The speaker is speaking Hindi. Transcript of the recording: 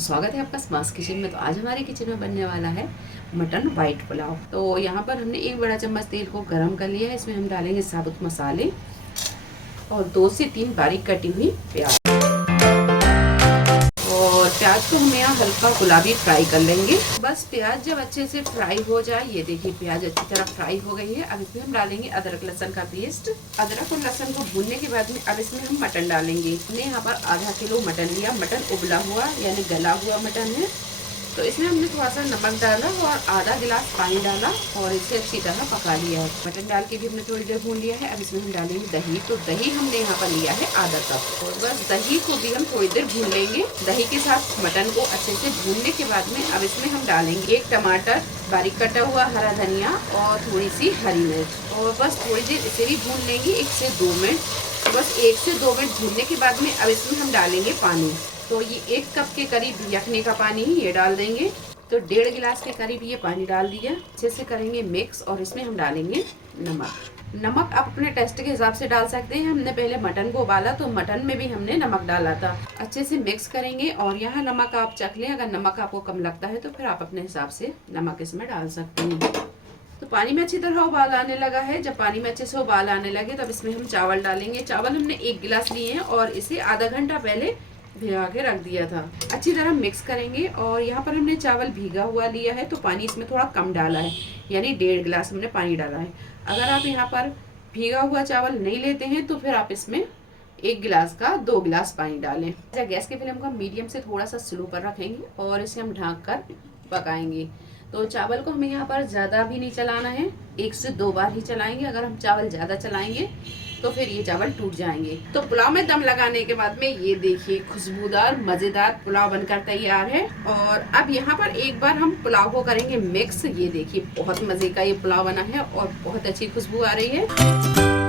स्वागत है आपका स्मार्ट किचन में। तो आज हमारे किचन में बनने वाला है मटन वाइट पुलाव। तो यहाँ पर हमने 1 बड़ा चम्मच तेल को गरम कर लिया है। इसमें हम डालेंगे साबुत मसाले और 2 से 3 बारीक कटी हुई प्याज। और प्याज को हम यहाँ हल्का गुलाबी फ्राई कर लेंगे। बस प्याज जब अच्छे से फ्राई हो जाए, ये देखिए प्याज अच्छी तरह फ्राई हो गई है। अब इसमें हम डालेंगे अदरक लहसुन का पेस्ट। अदरक और लहसुन को भूनने के बाद में अब इसमें हम मटन डालेंगे। हमने यहाँ पर आधा किलो मटन लिया। मटन उबला हुआ यानी गला हुआ मटन है। तो इसमें हमने थोड़ा सा नमक डाला और आधा गिलास पानी डाला और इसे अच्छी तरह पका लिया है। मटन डाल के भी हमने थोड़ी देर भून लिया है। अब इसमें हम डालेंगे दही। तो दही हमने यहाँ पर लिया है आधा कप और बस दही को भी हम थोड़ी देर भून लेंगे। दही के साथ मटन को अच्छे से भूनने के बाद में अब इसमें हम डालेंगे 1 टमाटर, बारीक कटा हुआ हरा धनिया और थोड़ी सी हरी मिर्च और बस थोड़ी देर इसे भी भून लेंगे 1 से 2 मिनट। बस 1 से 2 मिनट भूनने के बाद में अब इसमें हम डालेंगे पानी। तो ये 1 कप के करीब यखनी का पानी ये डाल देंगे। तो 1.5 गिलास के करीब ये पानी डाल दिया। अच्छे से करेंगे मिक्स और इसमें हम डालेंगे नमक आप अपने टेस्ट के हिसाब से डाल सकते हैं। हमने पहले मटन को उबाला तो मटन में भी हमने नमक डाला था। अच्छे से मिक्स करेंगे और यहाँ नमक आप चख लें। अगर नमक आपको कम लगता है तो फिर आप अपने हिसाब से नमक इसमें डाल सकते हैं। तो पानी में अच्छी तरह उबाल आने लगा है। जब पानी में अच्छे से उबाल आने लगे तब इसमें हम चावल डालेंगे। चावल हमने 1 गिलास लिए हैं और इसे आधा घंटा पहले भिगा के रख दिया था। अच्छी तरह मिक्स करेंगे और यहाँ पर हमने चावल भीगा हुआ लिया है तो पानी इसमें थोड़ा कम डाला है, यानी 1.5 गिलास हमने पानी डाला है। अगर आप यहाँ पर भीगा हुआ चावल नहीं लेते हैं तो फिर आप इसमें 1 गिलास का 2 गिलास पानी डालें। गैस के फ्लेम को मीडियम से थोड़ा सा स्लो पर रखेंगे और इसे हम ढक कर पकाएंगे। तो चावल को हमें यहाँ पर ज़्यादा भी नहीं चलाना है, 1 से 2 बार ही चलाएंगे। अगर हम चावल ज़्यादा चलाएंगे तो फिर ये चावल टूट जाएंगे। तो पुलाव में दम लगाने के बाद में ये देखिए खुशबूदार मज़ेदार पुलाव बनकर तैयार है। और अब यहाँ पर एक बार हम पुलाव को करेंगे मिक्स। ये देखिए बहुत मज़े का ये पुलाव बना है और बहुत अच्छी खुशबू आ रही है।